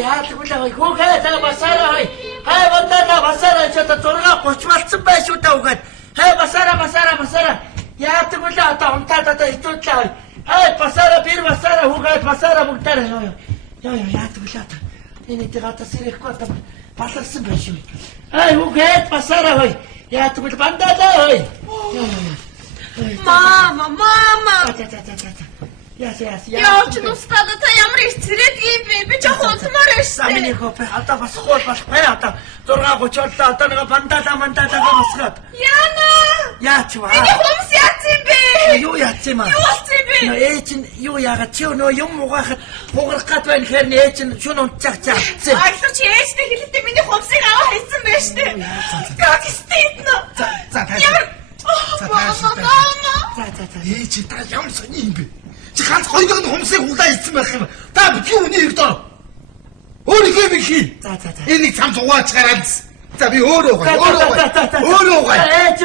яадаг үлээ хүүгээ та басаараа хой. Хай бандаа басаараа ч одоо 6:30 болсон байх шүү дээ үгээд. Хай басаараа. Яадаг үлээ одоо унтаад одоо итүүдлээ хой. Хай басаараа бир басаараа хүүгээд басаараа бүгдээрээ ёо. Яадаг үлээ одоо. Энэ дээр одоо сэрэхгүй одоо баларсан байх шүү. Хай хүүгээд басаараа хой. Яадаг үлээ бандаа хой. Мама. Яс. Яач нүстада та ямар эцрэд юм бэ? Би жоохон унтмаар байсан. Миний хопе одоо бас хол болохгүй одоо 6:30 одоо нэг бандаа басгаад. Яна. Яач вэ? Миний хүмүүс яац юм бэ? Юу яац юм аа? Юу болц юм бэ? Ээж нь юу яагаад чи нөө юм угаахад хугарах гад байна гэхээр ээж нь шүн унтчих чаацсан. Айлч ээжтэй хэлэхдээ миний хүмүүсийг аваа хайсан байж тээ. Яг стейт нөө. За. Ээж та ямар сони юм бэ? Чи ганц хоёрын хүмүүсийг улаа ийдсэн байх юм. Та битгий үнийг дор. Өөрийгөө би хий. За. Энийг цамц угаач гараад. За би өөрөө гай. Ээж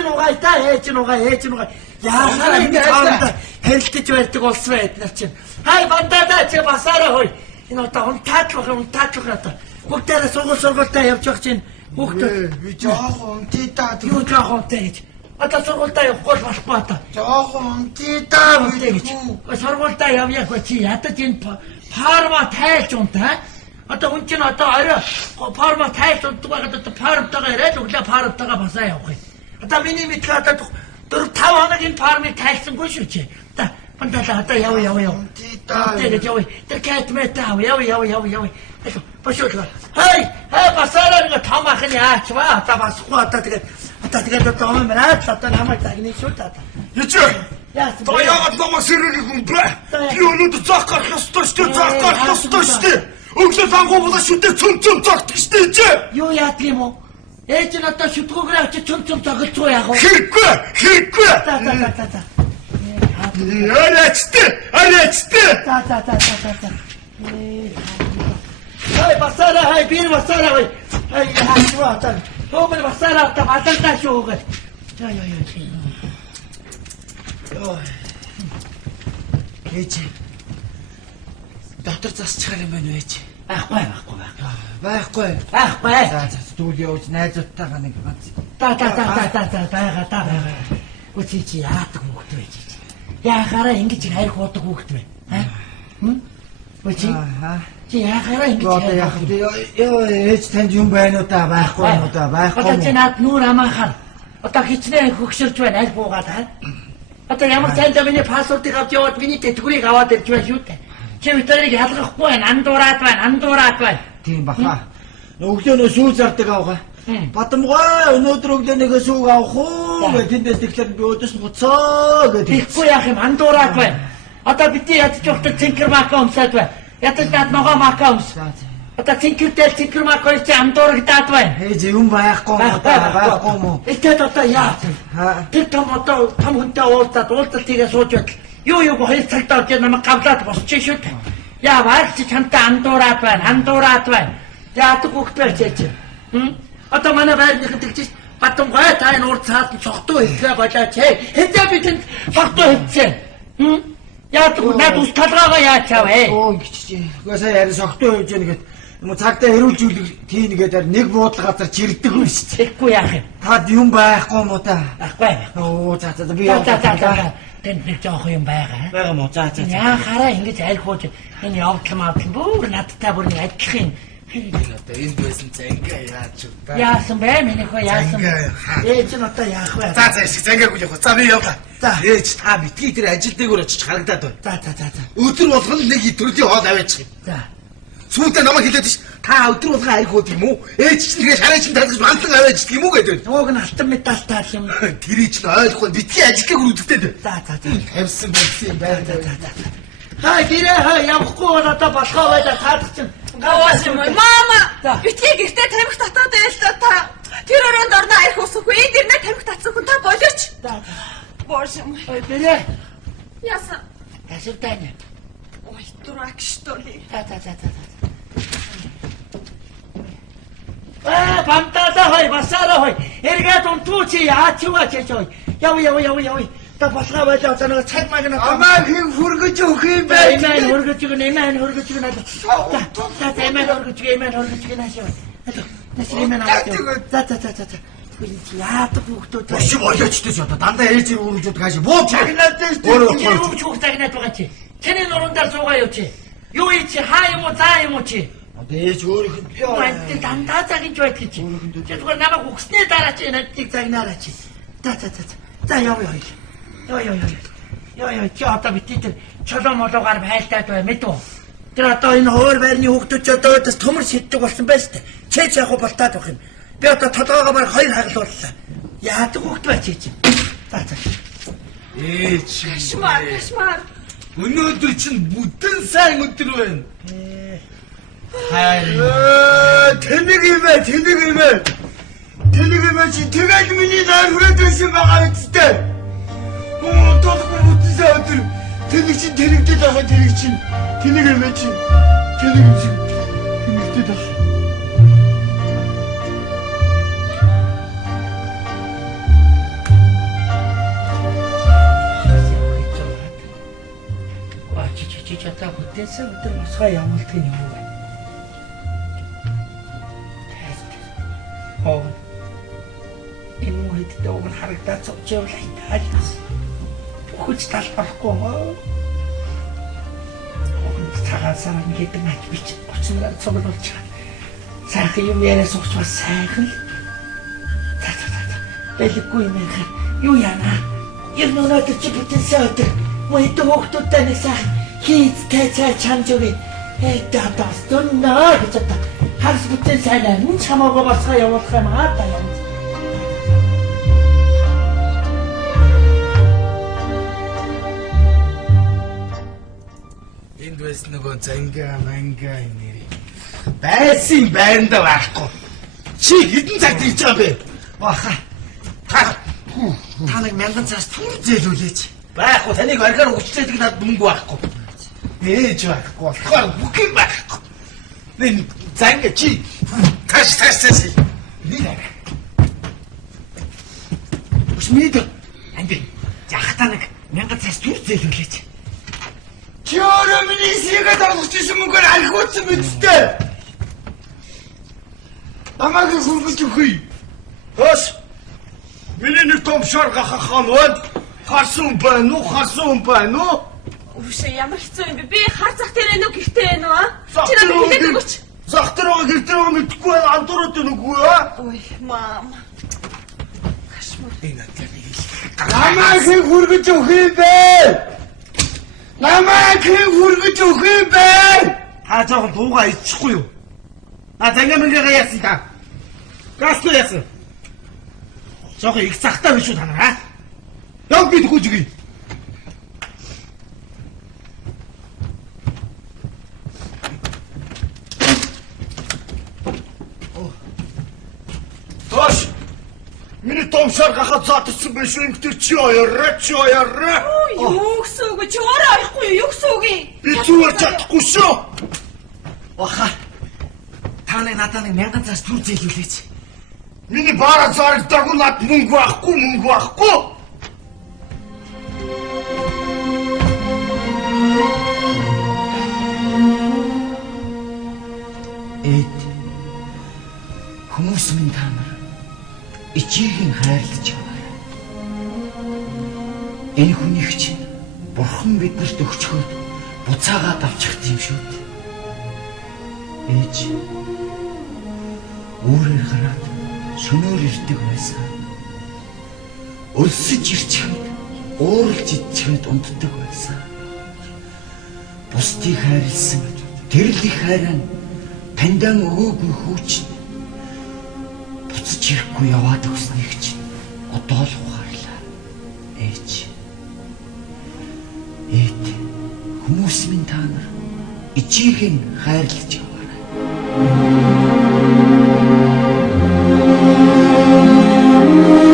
нь угаа. Яагаад ингэ таамаг хэлтэж байдаг болсон байд нар чинь. Хай бандаа чи басаараа хой. Энэ одоо унтаач одоо. Бүгдээрээ сургуультаа явж байгаа чинь бүгд би жоохон унтидаа. Юу жоохон унтаа гэж. Одоо сургуультаа явахгүй болохгүй одоо. Жоохон унтидаа гэж. Сургуультаа явъяагүй чи ядаж энэ фарма тайлж унтаа. Одоо хүн чинь одоо орой фарма тайлж унтдаг байгаад одоо фармтайгаа ирээд өглөө фармтайгаа басаа явах юм. Одоо миний мэдээ одоо 4-5 хоног энэ фармыг тайлсангүй шүү чи. Одоо бандаа одоо яв. Тэгээд яв. Тэр кайтмэт яв. Башуулга. Хай басаараа нэг тамах нь яач ба. Одоо басахгүй тэгээд одоо амраад одоо намайг загныг шүү та. Ячаа. То яагаад намайг сэрэг юм бэ? Би өнөөдөр зах гарах ёстой шүү дээ. Өглөө тангуул шүтээ цөм зогтчих шүү дээ. Юу яадаг юм уу? Ээж нь одоо шүтгүүгээр очиж цөм зогтолцоо яах вэ? Хэрэггүй. За. Арайчтэй. За. Хай басаараа бир басаараа хай. Яачваа. Хөөмөр басаараа та баталдаа шүүгээд. Яа. Ээж. Доктор засчихаар юм байна уу ээж? Байхгүй. За студи явж найзуудтайгаа нэг ганц. Байгаа. Үгүй чи яадаг хүүхэд байж. Яахаараа ингэж хайр хуудаг хүүхэд вэ? Үгүй чи яахаараа ингэж яах вэ? Ёо ээж танд юм байна уу та байхгүй юм уу та байхгүй. Одоо чи над нүүр амаахаар. Одоо хичнээн хөгшөрч байна аль буугаад хаа. Одоо ямар цаанда миний пассвордыг авч яваад миний тэтгэврийг аваад ирж байна шүү дээ. Чи өтөрийг ялгахгүй байна, андуураад байна. Тийм баха. Өглөөнөө сүү зардаг авгаа. Батамгой өнөөдөр өглөөнийхөө сүүг авах уу гэж тэндээс тэгэхээр би өдөөс нь буцаа гэдэг. Тэгэхгүй яах юм андуураад байна. Одоо бидний ядч явахдаа цэнхэр мака өмсөд байна. Ядаж над ногоо мака өмс. Одоо цэнхэр мака чи андуурагдаад байна. Ээж юм байхгүй юм уу? Эцэд одоо яа. Тэр том хүнтэй уулзалт тийгээ сууж байтал юу хоёр цагт орж намайг гавлаад босчих шүү дээ. Яа варч чамтай андуураад байна. Яадаг хүүхд байж ээж. Одоо манай байрныхад тэгж Батамгой та энэ урд цаад цогтуу хэлээ болооч. Хэзээ би тэнд цогтуу хэлсэн. Яадаг над ус талгаагаа яачаав ээ. Ингэчих. Угаасаа яри согтуу хийж яана гэд юм цагтаа хэрүүлж үлэг tiin гэдэг нэг буудлын газар чирдэг юм шүү дээ. Тэгэхгүй яах юм. Тад юм байхгүй юм уу та? Байхгүй. За би яваа. Тэнд нэг жоох юм байгаа. Байгаа мó. За. Яахаараа ингэж аль хууж энэ явдлаа бүр надтай бүр нэг адилах юм. Одоо энэ байсан зангаа яач вэ? Яасан бэ? Миний хөө яасан. Ээж нь одоо яах вэ? За зангаагүй явах. За би явлаа. За ээж та битгий тэр ажил дээгүүр очиж харагдаад байна. За. Өдөр болгоно нэг төрлийн хоол аваачих юм. За. Сүүлдээ намайг хэлээд ш. Та өдөр болгон арх уудаг юм уу? Ээж чинь тэгээ шараа чинь талгаж манлан аваачдаг юм уу гэдэг. Ууг нь алтан медальтай юм. Тэрий чинь ойлгохгүй битгий ажилтайг үлддэг. За. Тавьсан юм байна. Хай гэрээ явахгүй бол одоо болохоо байлаа таадах чинь. Гаваас юм. Мама. Битгий гэртээ тамхи татаад байлаа та. Тэр өрөөнд орно арх уусахгүй. Энд ирнэ тамхи татсан хүн та болооч. За. Боош юм. Гэрээ. Яасан. Ясвтайна. Ой, дурак что ли. За. Бамтаа басаараа хой. Эргээд унтууч яач вэ чи. Яв. Та болохоо байлаа одоо нэг цаг маг нэг. Амаа хин хургэж өгөх юм байна. Хургэж өгнө. За. оргиж эмээ оргиж гэнэ шээ. Тэс эмээ аваад. За. Яадаг хүүхдүүд. Бош болоочтой ч одоо дандаа ээж үргэлжүүд хаашаа буу Загнаатай шүү дээ. Юу ч хүүхд загнаад байгаа чи. Тэний нуруундаар суугаа юу чи. Юу ий чи хаа юм уу заа юм уу чи. Одоо ээж өөрийнх нь би Манайд дандаа загинж байдаг чи. Чи зүгээр намайг өгснээ дараа чи надыг загнаараа чи. За яв. Ёо чи одоо бити тэр чолоо молоогоор байлдаад бай мэдв. Тэр одоо энэ хоор байрны хүүхдүүд ч одоо өдөөс төмөр шиддэг болсон байж тээ. Чеч яг болтаад байх юм. Би одоо толгоогоо баг хоёр хагалууллаа. Яадаг хүүхд бай чи. За. ээж Кошмар. өнөөдөр чинь бүтэн сайн өдөр байна. Тэнийг юм чи тэгэл миний найр хүрээд байсан байгаа үстэй. Толгой бүтэн сайн өдөр. Тэнийг чи тэрэгдээд байгаа тэрэг чинь. Тэнийг юм чи. Тэрэгдээд байгаа. Чи чатаа бүтээсэн өдөр босгоо явуулдаг юм уу? Оо. Энэ үед дог харагдаад цогч явлаа таалаас. Хүч талбарахгүй мó. Цагаасаа ингэдэг ач бич очноор цуглуулж байгаа. Сайхан юм яриа сууч бас сайхан л. За. Бэлэггүй юм яа. Юу яана? Ер нь өнөөдөр чи бүтэнсэн өдөр. Мөйд хүүхдүүдтэй нэг сайхан хийцтэй цай чамж өгье. Дадаас дуннаа гэж та. Харс бүтэн сайнаа нь чамаагаа босгоо явуулах юм аа та юм. Энд байсан нөгөө манга нэрий. Байсан байранда байхгүй. Чи хэдэн цагт ирж байгаа бэ? Баха. Та нэг 1000 цаас түр зээлүүлээч. Байхгүй таныг аргаар өгчлээдэг надад мөнгө байхгүй. Ээж байхгүй болохоор бүх юм байхгүй. Нин занга чи таш. Нина. Усмид анди яхтаа нэг 1000 цаас түр зээлүүлээч. Чи өөрөө миний сигэд олгож исэн мөнгөөр алхууцсан мэдтэй. Намайг хүргэж өгье. Хөөс. Миний нэг том шар гахахан байна. Харсан байна уу? Үгүй ямар хэцүү юм бэ? Би хар зах дээр энэ гэртээ байна уу? Чи надад хэлээд өгөөч. Зах дээр байгаа гэр дээр байгаа мэдхгүй байна. Антураад байна үгүй аа? Ой, мам. Кошмар. Энэ атганы Намайг хүргэж өгье бэ. Та жоохон дуугаа иччихгүй юу? Занга яасан та? Гаслуу яасан? Жоохон их захтаа биш үү та нар аа? Яг би төгөж өгье. Тош! Миний том шар гахаад заатсан биш үү? Ингэтер чи оёроо. Юу гэсэн үг вэ? Чи өөрөө орохгүй юу? Юу гэсэн үг юм? Би зүгээр чадахгүй шүү. Баха. Та нэг надад 1000 цаас түр зээлүүлээч. Миний бара зарагдаагүй над мөнгө байхгүй. Эд хүмүүс минь та нар ичээхэн хайрлаж яваарай. Энэ хүнийг чинь Бурхан биднэрт өгчхөөд буцаагаад авчих юм шүү дээ. Ээж өөрөөр гараад шөнөөр ирдэг байсан. Өлсөж ирчихэд ууралж идчихэд унтдаг байсан. Бусдыг хайрлсан тэрл их хайраа таньдан өгөөгүй хүүч буцаж ирэхгүй яваад өгснийх чинь одоо л ухаарлаа. Ээж хүмүүс минь та нар ичээхэн хайрлаж яваарай.